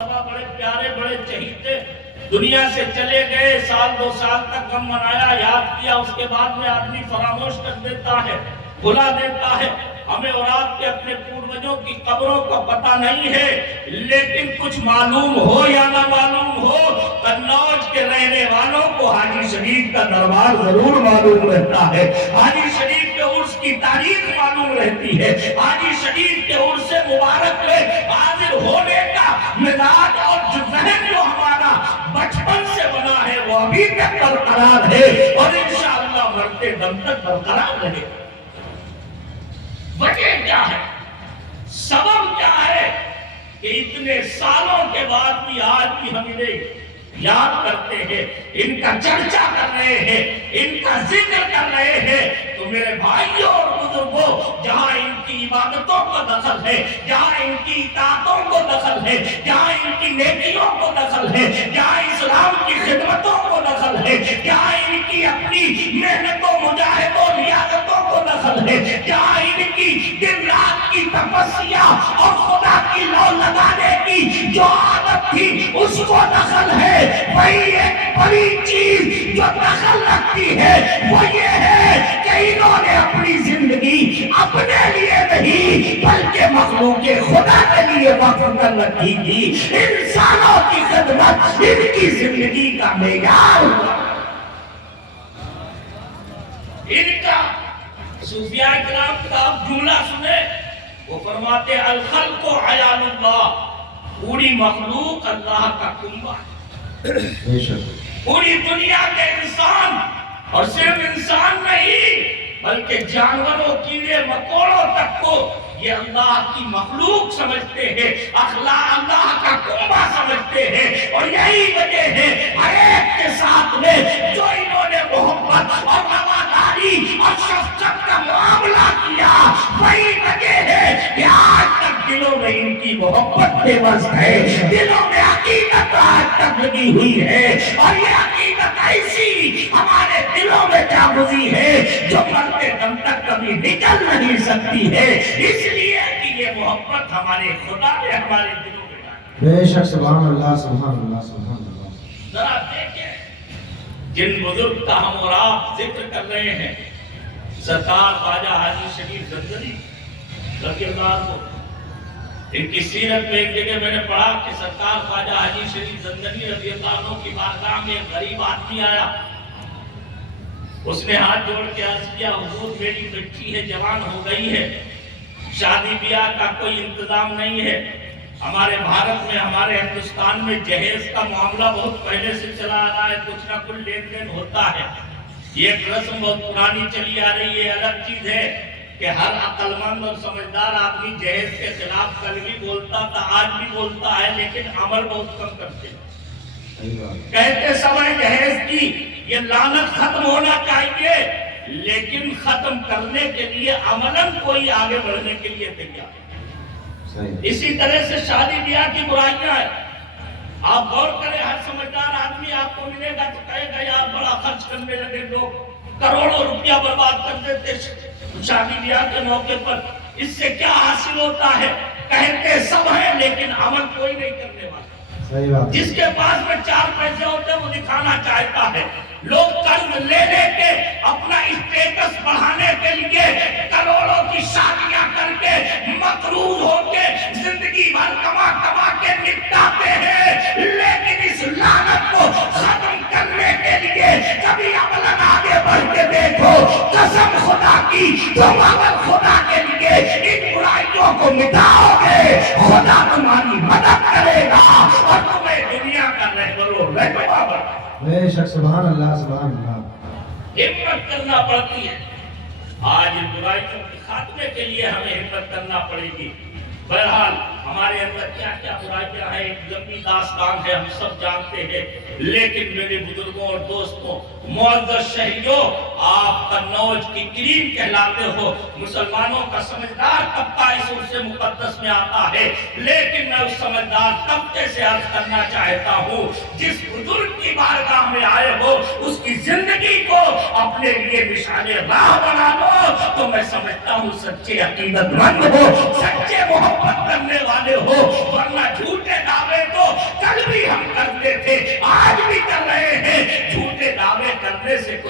بڑے پیارے بڑے چہیتے دنیا سے چلے گئے، سال دو سال تک غم منایا، یاد کیا، اس کے بعد میں آدمی فراموش کر دیتا ہے، بھلا دیتا ہے۔ ہمیں اور آپ کے اپنے پوروجوں کی قبروں کا پتہ نہیں ہے، لیکن کچھ معلوم ہو یا نہ معلوم ہو، قنوج کے رہنے والوں کو حاجی شریف کا دربار ضرور معلوم رہتا ہے، حاجی شریف کے عرس کی تاریخ معلوم رہتی ہے، حاجی شریف کے عرس مبارک میں حاضر ہونے کا مزاج اور ذہن جو ہمارا بچپن سے بنا ہے وہ ابھی تک برقرار ہے اور انشاءاللہ مرتے دم تک برقرار رہے گا۔ وجہ کیا ہے؟ سبب کیا ہے کہ اتنے سالوں کے بعد بھی آج بھی ہم انہیں یاد کرتے ہیں، ان کا چرچا کر رہے ہیں، ان کا ذکر کر رہے ہیں؟ تو میرے بھائیوں اور بزرگوں، جہاں ان کی عبادتوں کو دخل ہے، جہاں ان کی اطاعتوں کو دخل ہے، جہاں ان کی نیکیوں کو دخل ہے، جہاں اسلام کی خدمتوں کو دخل ہے، جہاں ان کی اپنی محنتوں مجاہدوں ریاضتوں کو دخل ہے، جہاں ان کی دن رات کی تپسیا اور خدا کی لو لگانے کی جو عادت تھی اس کو دخل ہے، وہی ایک بڑی چیز جو دخل رکھتی ہے وہ یہ ہے کہ انہوں نے اپنی زندگی اپنے لیے نہیں بلکہ مخلوق خدا کے لیے وقف کر رکھی تھی۔ انسانوں کی خدمت ان کی زندگی کا معیار ہوا۔ ان کا صوفیاء کرام کا آپ جملہ سنیں، وہ فرماتے الخلق عیال اللہ، پوری مخلوق اللہ کا کنبہ ہے۔ پوری دنیا کے انسان، اور صرف انسان نہیں بلکہ جانوروں کیڑے مکوڑوں تک کو یہ اللہ کی مخلوق سمجھتے ہیں، اخلاق اللہ کا کنبہ سمجھتے ہیں، اور یہی وجہ ہے ہر ایک کے ساتھ میں جو انہوں نے محبت اور رواداری اور شفقت کا معاملہ کیا، وہی وجہ ہے کہ آج تک دلوں میں ان کی محبت بے بس ہے، دلوں میں عقیدت آج تک لگی ہوئی ہے، اور یہ عقیدت ایسی ہمارے دلوں میں جاگزی ہے جو مرتے دم تک کبھی نکل نہیں سکتی ہے، اس لیے کہ یہ محبت ہمارے خدا نے ہمارے دلوں میں ڈالی۔ بے شک سبحان اللہ سبحان اللہ سبحان اللہ۔ ذرا دیکھیں جن بزرگ کا ہم اور آپ ذکر کر رہے ہیں، سرکار خواجہ حاجی شریف زندری رضی اللہ عنہ، ان کی سیرت میں ایک جگہ میں نے پڑھا کہ سرکار خواجہ حاجی شریف زندری رضی اللہ عنہ کی بارگاہ میں ایک غریب آدمی آیا، اس نے ہاتھ جوڑ کے عرض کیا حضور میری بچی ہے، جوان ہو گئی ہے، شادی بیاہ کا کوئی انتظام نہیں ہے، ہمارے بھارت میں ہمارے ہندوستان میں جہیز کا معاملہ بہت پہلے سے چلا آ رہا ہے، کچھ نہ کچھ لین دین ہوتا ہے، یہ ایک رسم بہت پرانی چلی آ رہی ہے۔ الگ چیز ہے کہ ہر عقل مند اور سمجھدار آدمی جہیز کے خلاف کل بھی بولتا تھا، آج بھی بولتا ہے، لیکن عمل بہت کم کرتے ہیں۔ کہتے سمے جہیز کی یہ لعنت ختم ہونا چاہیے، لیکن ختم کرنے کے لیے عملاً کوئی آگے بڑھنے کے لیے تیار ہے۔ اسی طرح سے شادی بیاہ کی برائیاں ہیں، آپ غور کریں، ہر سمجھدار آدمی آپ کو ملے گا تو کہے گا یار بڑا خرچ کرنے لگے، لوگ کروڑوں روپیہ برباد کر دیتے شادی بیاہ کے موقع پر، اس سے کیا حاصل ہوتا ہے؟ کہتے سب ہیں لیکن عمل کوئی نہیں کرنے والا۔ جس کے پاس میں 4 پیسے ہوتے ہیں وہ دکھانا چاہتا ہے، لوگ قرض لے لے کے اپنا اسٹیٹس بڑھانے کے لیے کروڑوں کی شادیاں کر کے مقروض ہو کے زندگی بھر کما کما کے نپٹاتے ہیں، لیکن اس لعنت کو ختم کرنے کے لیے کبھی عملاً آگے بڑھ کے دیکھو، قسم خدا کی تم عمل خدا کے لیے ان برائیوں کو مٹاؤ گے، خدا تمہاری مدد کرے گا اور تمہیں دنیا کا رہبر و رہنما بنائے گا۔ بے شک سبحان اللہ سبحان اللہ۔ ہمت کرنا پڑتی ہے، آج ان برائیوں کے خاتمے کے لیے ہمیں ہمت کرنا پڑے گی۔ بہرحال ہمارے اندر کیا کیا برائیاں ہیں ایک لمبی داستان ہے، ہم سب جانتے ہیں، لیکن میرے بزرگوں اور دوستوں، معزز شہریوں، آپ قنوج کی کریم کہلاتے ہو، مسلمانوں کا سمجھدار طبقہ اس عرص مقدس میں آتا ہے، لیکن میں اس سمجھدار طبقے سے عرض کرنا چاہتا ہوں، جس بزرگ کی بارگاہ میں آئے ہو اس کی زندگی کو اپنے لیے نشان راہ بنا لو، تو میں سمجھتا ہوں سچے عقیدت مند ہو، سچے محبت کرنے والے ہو،